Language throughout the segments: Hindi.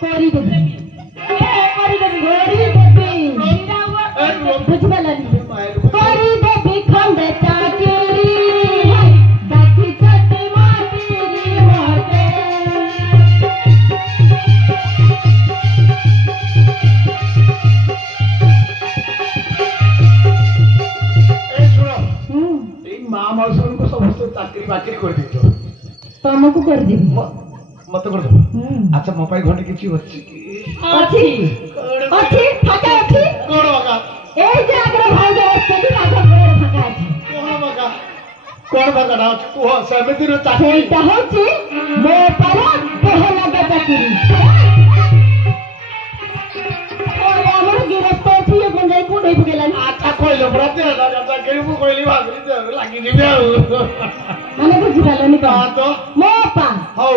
कोरी देवी कोरी देवी बुझिपारनी कोरी देवी खंडे चाकिरी बाकी छते माटिरी मते माँ मौसम को समस्त चाकरी बाकरी कर दीजो तुमको कर देबी मत कर दो अच्छा मो पाई घंटे किछि अछि की अछि अछि फाका अछि कोन बका ए जे आगरे भाई जे अछि आगरे फाका अछि कोन बका ना तू समिति रो चाकरी सेटा होछि मो पर देह लगे चाकरी और हमर गिरफ्त अछि ये गंजाई को नहीं पकेलानी अच्छा कोइलो प्रति चाकरी मु कोइली भागली दे लागी दिबे माने बुझि पालनी का तो मो पा हो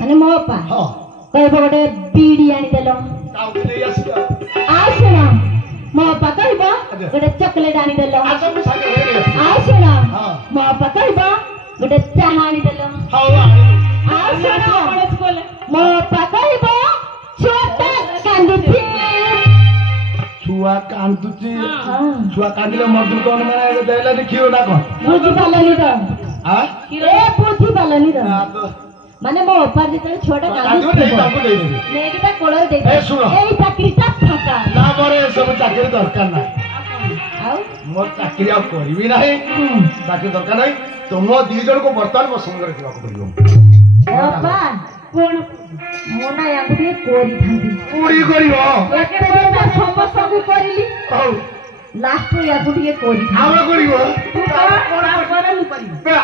माने मो पा हां कहबो गोटे बीड़ी आनी देलो काउ ले आसिया आसना मो पा कहबो गोटे चॉकलेट आनी देलो अच्छा मु सागे होई आसना हां मो पा कहबो गोटे चाहा आनी देलो हां आसना मो पा कहबो छोटा कांदुची छुआ कांदुची छुआ कांदिले मजदूर कोन माने देला देखियो ना कोन बुझि पालनी तो हां ए बुझि पालनी तो हां तो माने मो ऊपर जेते छोटा कांदु कांदुची नहीं ताको दे दे नेकिटा कोलर दे ए सुनो एई चाकरीटा फाका ना परे सब चाकरी दरकार ना आउ मोर चाकरी आ करबी नाही चाकरी दरकार नाही तुम दी जण को वर्तमान मो संग रखिबा को पड़ियो बाबा कोन मोना याकु भी कोरी थांती पूरी करियो एके बेर समस्त को करिली औ लास्ट याकु भी कोरी आवा करियो तू कोन करे मु करी बे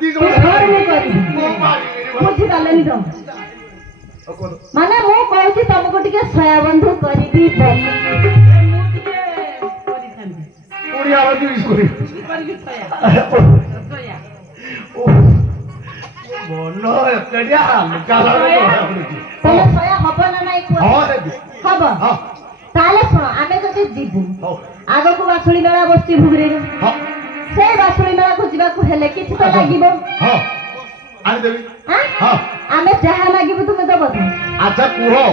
दी जण कोन मु करी मो मारी बुझि पालनी तो माने मु कहछि तुमको टिके सया बंधु करबी बोली मु टिके कोरी थांती पूरी आवाज यूज करी सया ओ मोनो एकडिया हल्का लागे तले सया हबो ना नाही को हां दे हबो हां ताले सुनो आमे जदि जीवु हां आगो को बासुली मेला बस्ती भुगरे हां से बासुली मेला को जीवा को हेले किछ तो लागिबो हां आनि देबी हां आमे जहा लागिबो तुमे दबो अच्छा कुहो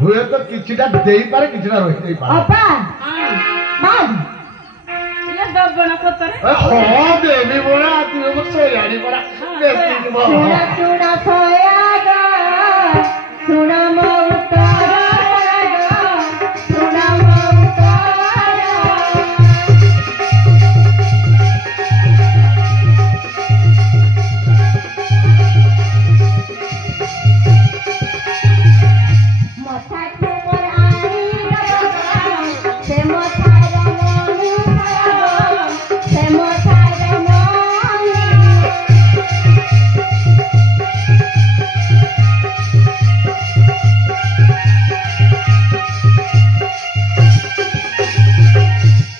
हुए तो किछिटा देई पारे किछिटा रहि देई पारे अपा माग ये दबना पतरे हां देबी बोला तू मो सोयानी पड़ा बेस्ती मो सुना सुना सोयागा सुना मौतारा सुना मौतारा मथा तुमर आई गगा से मथा रमनी गगा से मथा रमनी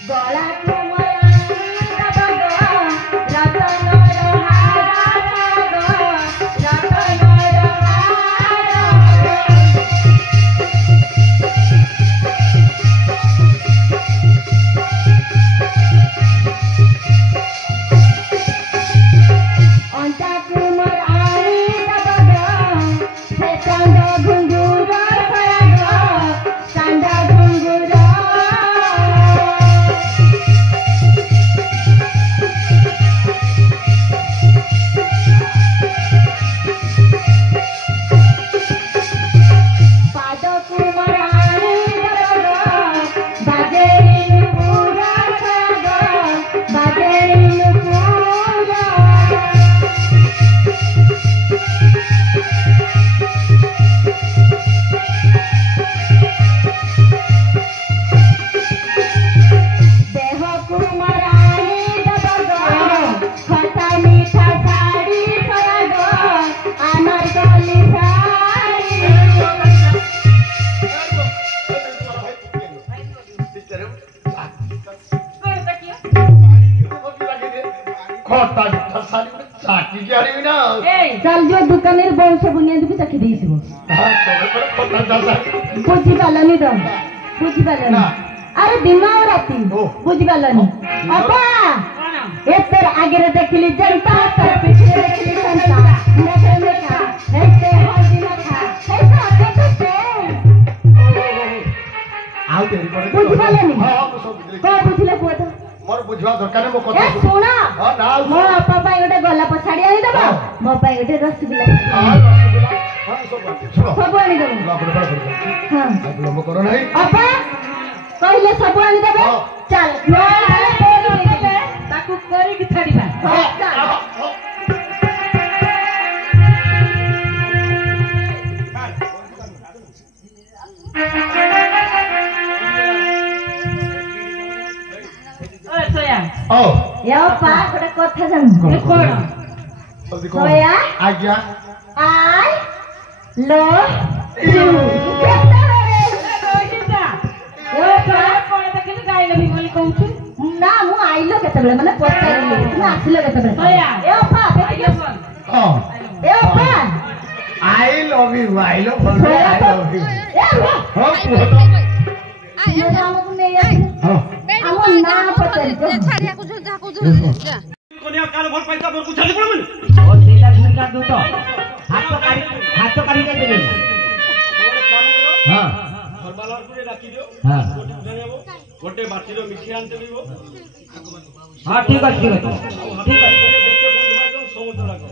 गला तुमर आई गगा रतन रहारा गगा रतन रहारा अंता तुमर आई दबगा से चांदा घुंगुरा खयागा चांदा घुंगुरा पाद तुमर आई दबगा बाजेरी पूरा खयागा बाजेरी पूरा देह कुमार आई दबगा खटा मीठा साड़ी खयागा आनर गली साड़ी खटा मिठा सारी चाकी के आरी ना चल जो दुकानेर बंश बुनियादी भी चाखी देइसिबो हां तबे खटा सारी बुझि पालनी तो बुझि पालनी अरे दिमाग राती बुझि पालनी अपा ए तेर आगे देखली जनता तेर पीछे देखली संता नखरे में खा हे ते हल्दी में खा हे तो ବୁଝିପାରିଲେନି ହଁ ମୁଁ ସବୁ ବୁଝିଲି କଣ ବୁଝିଲେ କୁହ ତ ମୋର ବୁଝିବା ଦରକାର ମୋ ଏ କଥା ଶୁଣ ହଁ ନା ମୋ ବାପା ପାଇଁ ଗୋଟେ ଗୋଲାପ ଶାଢୀ ଆଣିଦବ ହଁ। ମୋ ପାଇଁ ଗୋଟେ ରସଗୋଲା ହଁ ରସଗୋଲା ହଁ ସବୁ ଆଣିଛି ଶୁଣ ସବୁ ଆଣିଦବ ହଁ ବିଳମ୍ବ କର ନାହିଁ ଅପା କହିଲେ ସବୁ ଆଣିଦେବେ ହଁ। ଚାଲ ତାକୁ କରିକି ଛାଡିବା ହଁ, ଚାଲ। ସୋୟା ଓ ଏ ଅପା ଗୋଟେ କଥା ଜାଣିଛୁ କଣ ଜଲ୍ଦି କହ ସୋୟା ଆଜ୍ଞା I love you କଣ ଦେଖିଲି ଗାଇଲବି ବୋଲି କହୁଛୁ ନା ମୁଁ ଆଇଲ କେତେବେଳେ ମାନେ ପଚାରିଲି ତୁମେ ଆସିଲ କେତେବେଳେ ସୋୟା ଏ ଅପା ଆଇଲ ବଲ ହଁ ଏ ଅପା I love you I love you ସୋୟା ଆଇ ଲଭ୍ ୟୁ ଏ ରୁହ। ହଁ କୁହ ତ ତୁମେ ଆମକୁ ନେଇ ଆସିଲ ହଁ ଆମ ନାଁ ପଚାରିଛ କନିଆ କାଳ ଭଲ ପାଇତା ବରକୁ ଛାଡି ପଡବନି ଓ ସେଇଟା ଝୁକା ଦୁ ତ ହାତ କାଢି ଦେବେ ହଁ ଘରବାଲାଙ୍କୁ ଡାକି ଦିଅ ହଁ ଗୋଟେ ଜାଣିବ ଗୋଟେ ବାଟିର ମିଠି ଆଣିତେ দিব ହଁ ଠିକ ଅଛି ଠିକ ଅଛି ଠିକ ଅଛି ଯେତେ ବନ୍ଧୁ ବାନ୍ଧବ ସମସ୍ତ ଡାକ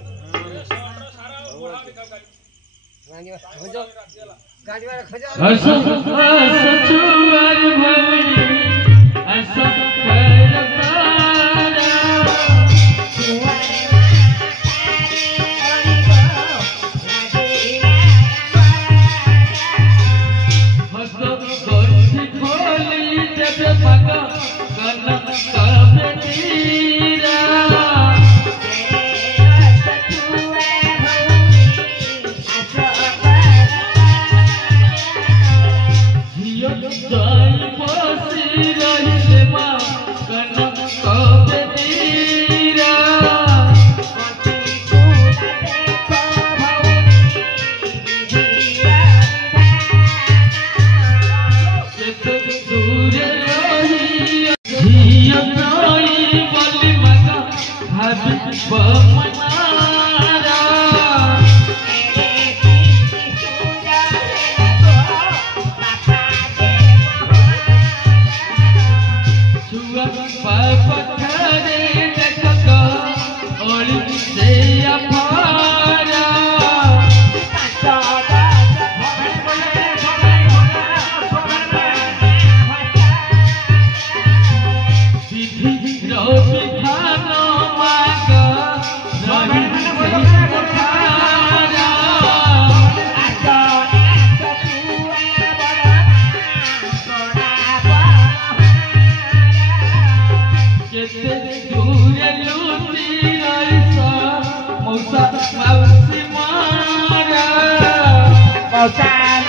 Oh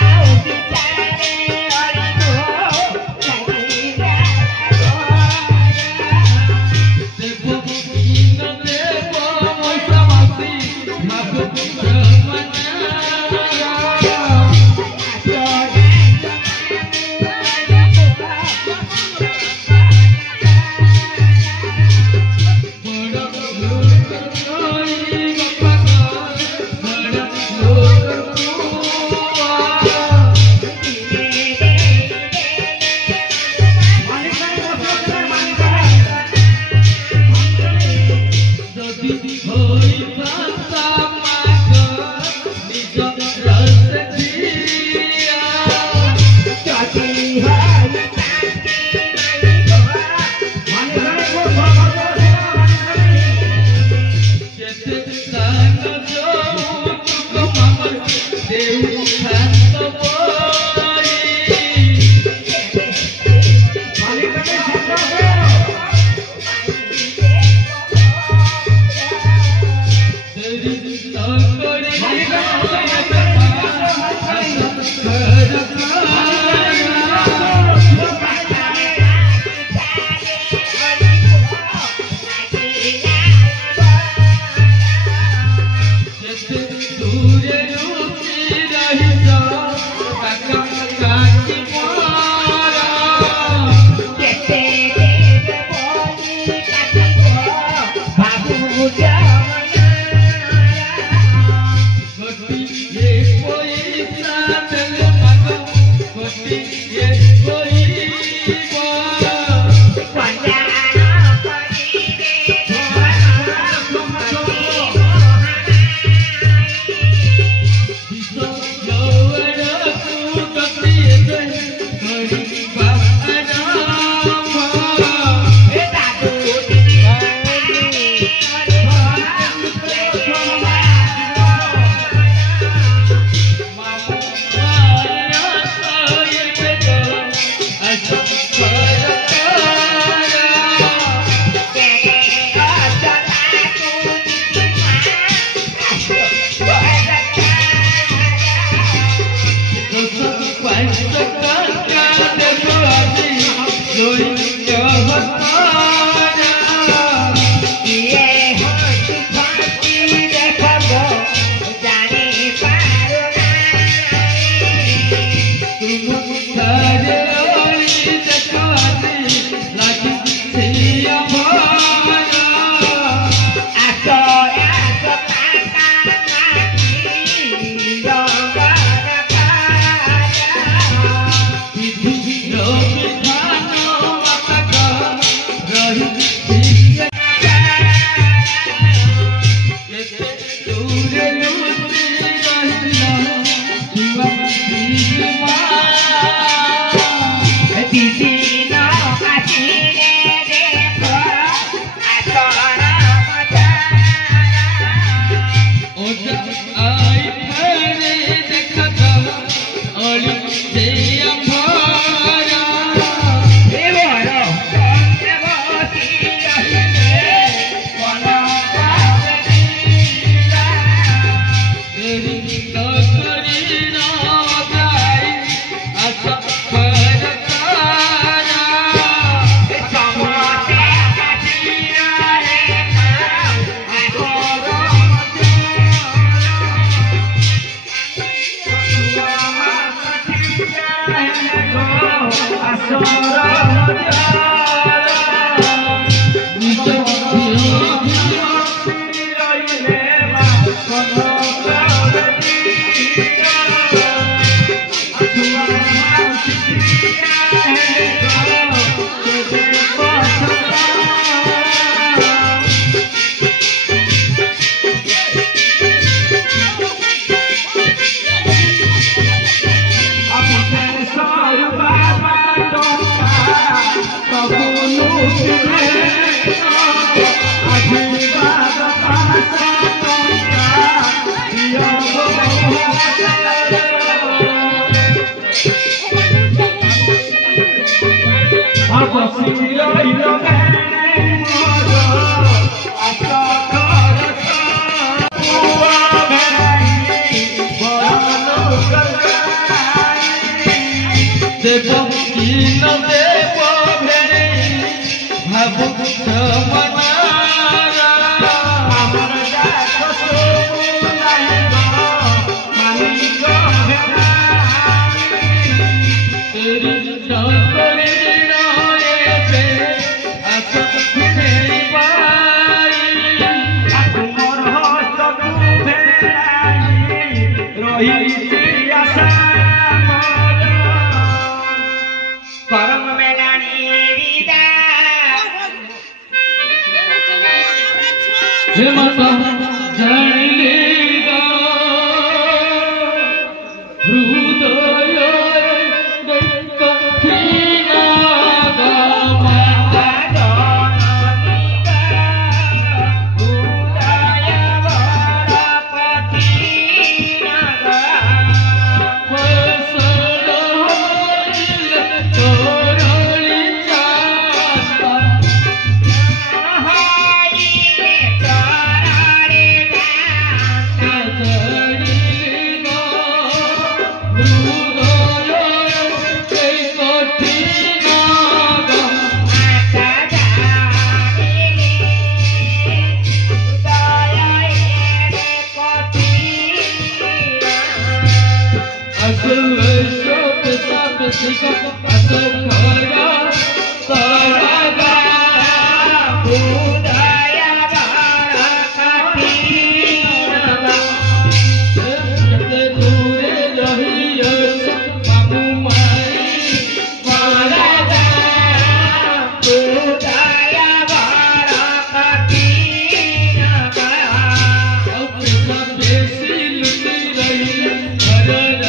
Hare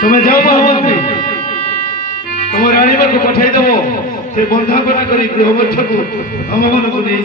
तुम्हें जाओ महामंत्री तुम राणीमा को पठाई देव से बंधापना कर गृहमध्य को हम मन को नहीं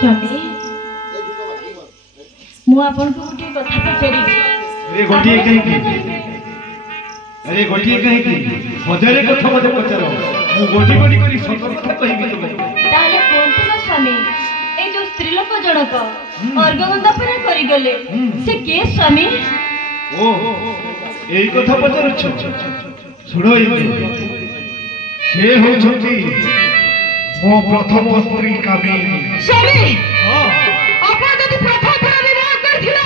ସ୍ୱାମୀ ମୁଁ ଆପଣଙ୍କୁ ଗୋଟିଏ କଥା ପଚାରିବି। अरे गोटिए कहीं हजारे कथा मत पचार मु गोटी गोटी करी सत कथा कहबी तुमको ताले कोनतो ना स्वामी ए जो स्त्री लोक जनक अर्गवंदपना करि गले से के स्वामी? ओ एई कथा पचारुछ सुनो से होछंती मो प्रथम स्त्री कामिनी। स्वामी हां आपण जदि प्रथम थर विवाह करथिला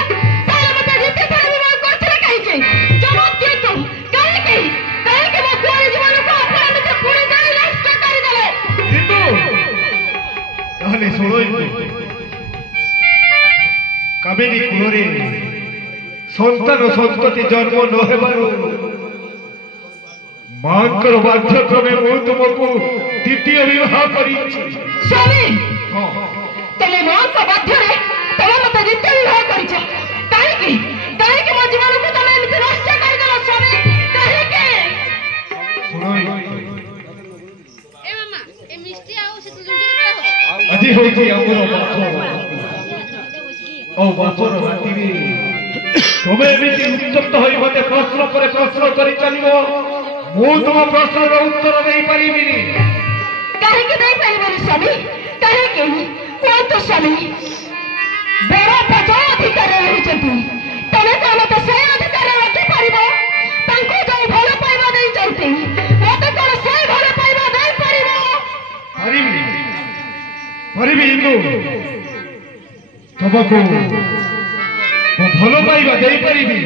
ताले मते जिते थर विवाह करथिला काहे के जवाब दे तो काहे के मो कोरे जीवन को आपण मते पुणी जाई नष्ट कर देले हिंदू ताहले सुनो कामिनी कुलरे संतान संतति जन्म न हेबारो मांकर बाध्यक्रमे मु तुमको द्वितीय विवाह करी। स्वामी हां तमे मांक बाध्य रे तमे मते द्वितीय विवाह करिछ काहे के मो जीवन को तमे एमिति नष्ट कर देलो स्वामी काहे के? सुनो ए मामा ए मिष्टी आउ से तू जंडी के हो আজি होची हमरो बापर राती रे तमे एमिति उत्तप्त होई मते प्रश्न पर प्रश्न करी चलिबो मु तुम प्रश्नर उत्तर दे परिबिनी। काहे के नहीं पाइबनी स्वामी काहे के कोन तो स्वामी बड़ा पदो अधिकार रहिचंती तमे कोन तो से अधिकार रखि परिबो तांको जो भलो पाइबा नहीं चाहते मते कोन से भलो पाइबा नहीं परिबो परिबी हिंदू तुमको मु भलो पाइबा दे परिबी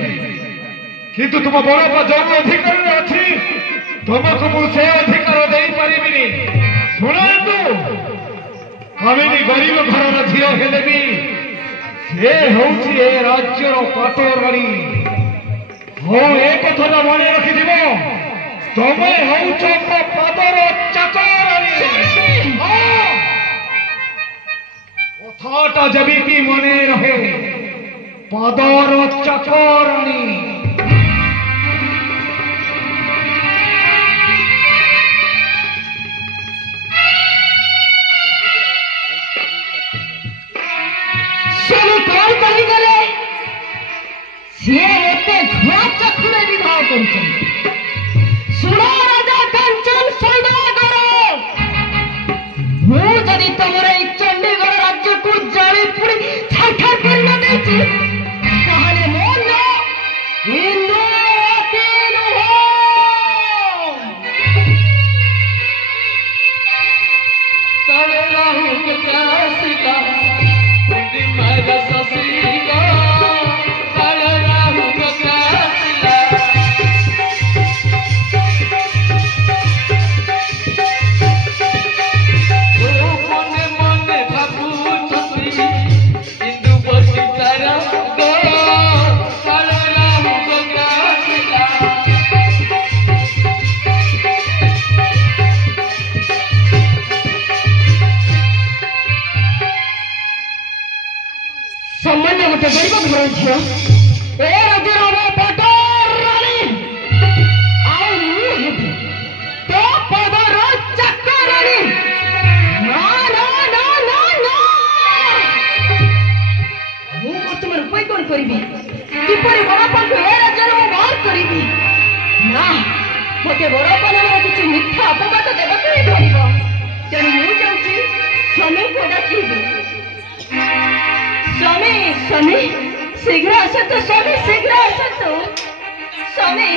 किंतु तुम बड़ जन्म अधिकार अच्छी तुमको मु से अधिकार दे परिबिनी। सुन हिंदू कामिनी गरीब घर झील हेले भी से होउची ए राज्यर पाटराणी हो ए कथा मन रखिथिबो तमे होउछ पदर चाकराणी। कथाटा जबिति मने रहे पदर चाकराणी। विवाह कर सुनो राजा कंचन सौदागर मु जदि तुमर ए चंडीगढ़ राज्य को जड़ी पुड़ी छाछा कर न देछि ताहले मोर ना हिंदू तीन हो सारे राहु के कासिका बुद्धि मार ससीगा सारे राहु के कासिका सम्मान गोटे गरीब घर झील ए राज्यर पटराणी तो पदर चाकराणी ना ना ना ना ना मु बर्तमान उपाय कौन करी किपरि बड़पन को ए राज्यर मु बाहर करी ना मते बड़पन किसी मिथ्या अपवाद देवाक ही पड़ब तेणु मु जाऊँगी स्वामी को डाकिबी। स्वामी स्वामी शीघ्र आसतु स्वामी शीघ्र आसतु स्वामी।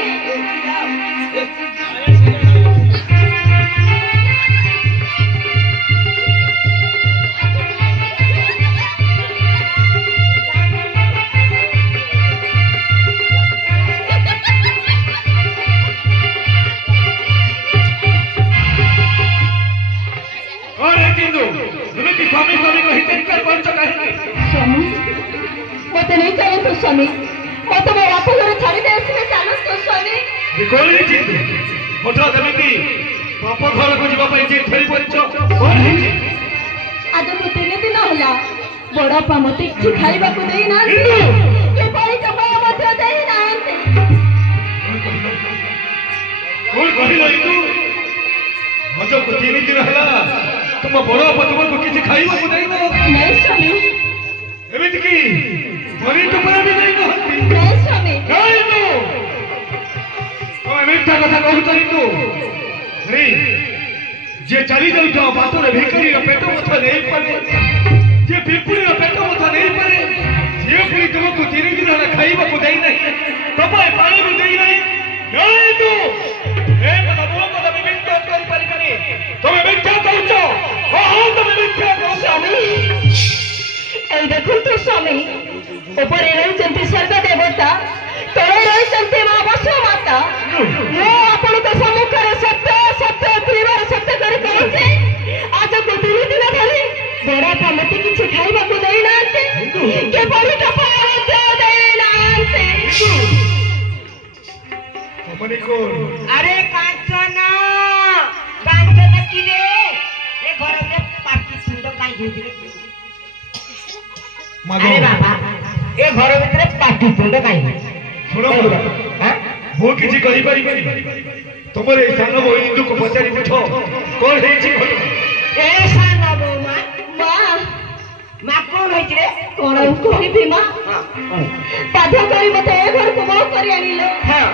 स्वामी स्वामी को हित कर कौन सा कहे स्वामी मते नहीं चलो तो स्वामी मते मो बाप घर छाड़ी दे इसमें चलो तो स्वामी कौन है चीज होटल देवी बाप घर को जीवा पई जे थई पड़छ कौन है आज को 3 दिन होला बड़ा पा मते कि खाइबा को देई ना के परी समय मते देई ना कौन कहिलो तू मजो को 3 दिन होला तुम बड़ बापा तुमको किसी खाइबाकू देना नहीं स्वामी एमिति की मरी तुमरा भी नहीं कहती नहीं स्वामी नहीं तो मिथ्या कथा कहूचरी तू नहीं जे चली जाऊ बाटर भिखारी पेट मथा नहीं पारे जे पिपुड़ी पेट मथा नहीं पारे जे पुणी तुमको 3 दिन है खाइबाकू देई नहीं तपाईं पानी भी देई नहीं नहीं तू ए कथा मो कथा मिथ्या कर परिबनी तमे मिथ्या कहूच हां तमे मिथ्या कहूच এই দেখুন তো স্বামী উপরে রয়েছেন স্বর্গ দেবতা তলে রয়েছেন মা বসু মাতা ମୁଁ ଆପଣଙ୍କ ସମ୍ମୁଖରେ ସତ୍ୟ ସତ୍ୟ ତ୍ରିବାର ସତ୍ୟ କରି କହୁଛି ଆଜକୁ 3 ଦିନ ଧରି ବଡ଼ବାପା ମୋତେ କିଛି ଖାଇବାକୁ ଦେଇନାହାନ୍ତି କେବଳ ଟପା ମଧ୍ୟ ଦେଇନାହାନ୍ତି ତମନେ କୋନ अरे कांचना कांचना की रे ए घर में पार्टी सुंदर काई होती अरे बाबा ए घर भीतर पार्टी सुंदर काई सुनो हां वो किसी कहि परिबनी तमरे सान वो हिंदू को पचारी पूछो कोन हेछि कोन ए साना बोमा ମା मा कोन होइछ रे କଣ କହିବି ମା हां ବାଧ୍ୟ କରି ମୋତେ ଏ ଘରକୁ ବୋହୂ କରି ଆଣିଲ हां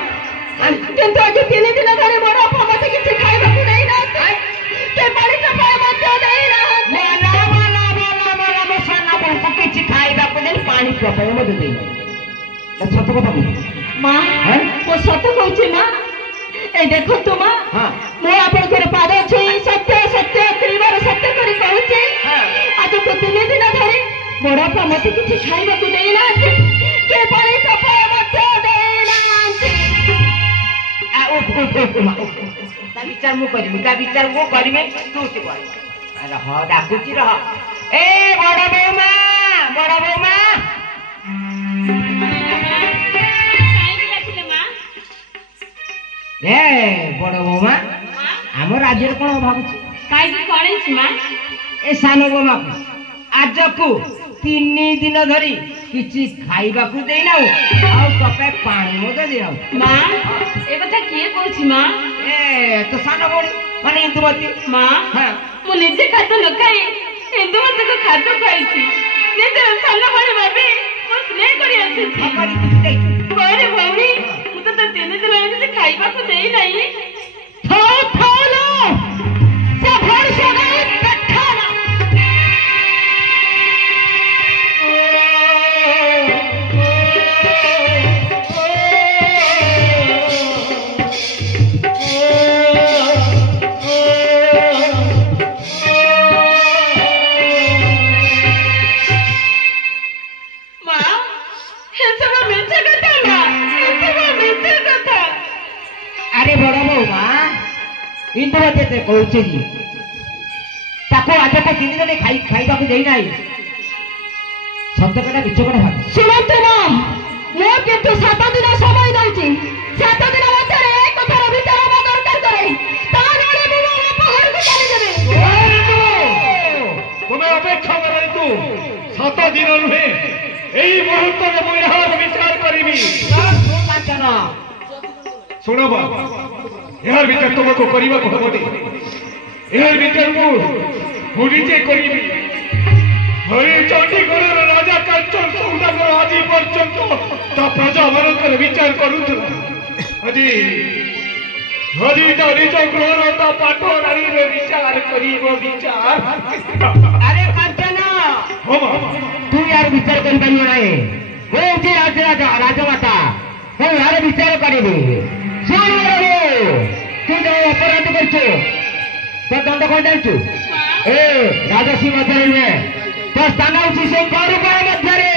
କିନ୍ତୁ ଆଜି 3 ଦିନ ଧରି ବଡ଼ବାପା ମୋତେ କିଛି ଖାଇବାକୁ ଦେଇନାହାନ୍ତି କେବଳ ଟପା ମଧ୍ୟ ଦେଇନାହାନ୍ତି बोला बोला बोला बोला मो साना बोमा किछि खाइबा को दे पानी प्रपय मत दे सत কথা কই ମା हां ମୁଁ ସତ କହୁଛି ମା ଏ ଦେଖନ୍ତୁ ମା हां ମୁଁ ଆପଣଙ୍କର ପାଦ ଛୁଇଁ ସତ୍ୟ ସତ୍ୟ ତ୍ରିବାର ସତ୍ୟ କରି କହୁଛି हां ଆଜକୁ 3 ଦିନ ଧରି ବଡ଼ବାପା ମୋତେ କିଛି ଖାଇବାକୁ ଦେଇନାହାନ୍ତି କେବଳ ଟପା ମଧ୍ୟ ଦେଇନାହାନ୍ତି आ उठ ता विचार मु करबी तू से कर अरे ह डाकुची रह ए बड़ बौमा କାହିଁକି ଡାକିଲେ ମା? ए बड़ बौमा हम राज्य कोन अभाव छी କାହିଁକି କଣ ହେଇଛି ମା? ए सान बौमा आज को 3 दिन धरी किछि खाइबा को देना आ कपे पानी मत देना ମା ଏ କଥା କିଏ କହୁଛି ମା? ए तो सान बड़ी माने इंदुमती ମା हां ମୁଁ ନିଜେ ଖାଦ୍ୟ ନ ଖାଇ ଇନ୍ଦୁମତୀକୁ ଖାଦ୍ୟ ଖାଇଛି ନିଜର ସାନ ଭଳି ଭାବି ମୁଁ ସ୍ନେହ କରି ଆସିଛି हमारी कुछ नहीं କରେ ଭଉଣୀ ମୁଁ ତ 3 ଦିନ ଏମିତି ଖାଇବାକୁ ଦେଇ ନାହିଁ ଥାଉ ଥାଉ ଲୋ ସେ ଭଳି ସଦାଇ ପଠାଣ ମା ଏସବୁ ମିଛ କଥା ମା ଏସବୁ ମିଛ କଥା अरे बड़ बौमा इंदुमती ते कहूचे जी ताको आज को 3 दिन खाइबा को देई नाही सत्य कटा बिच कटा भाग ଶୁଣନ୍ତୁ ମା ମୁଁ କିନ୍ତୁ 7 ଦିନ ସମୟ ଦଉଛି 7 ଦିନ ମଧ୍ୟରେ ଏ କଥାର ବିଚାର ହେବା ଦରକାର କରେ ତା ନହେଲେ ମୁଁ ମୋ ବାପ ଘରକୁ ଚାଲିଯିବି तुम्हें अपेक्षा करे तू 7 दिन नुहे एई मुहूर्त में मु यार विचार करिबी कांचना सुनो बा यार विचार तुमको करिबा को हबनी यार विचार मु निजे करिबी हरि चंडीगढ़ राजा कांचन सौदागर आदि पर्यंत ता प्रजा मानकर विचार करूथला अजी हरि तो निज ग्रहण ता पाटो रानी रे विचार करिबो विचार अरे कांचना हो तू यार विचार कर पाइयो नाही हो जे राजमाता हो यार विचार करिबी सुन रे तू जो अपराध करछो तो दंड कोन जाइछु ए राजसी मध्य में तो स्थान उची से करू मध्य रे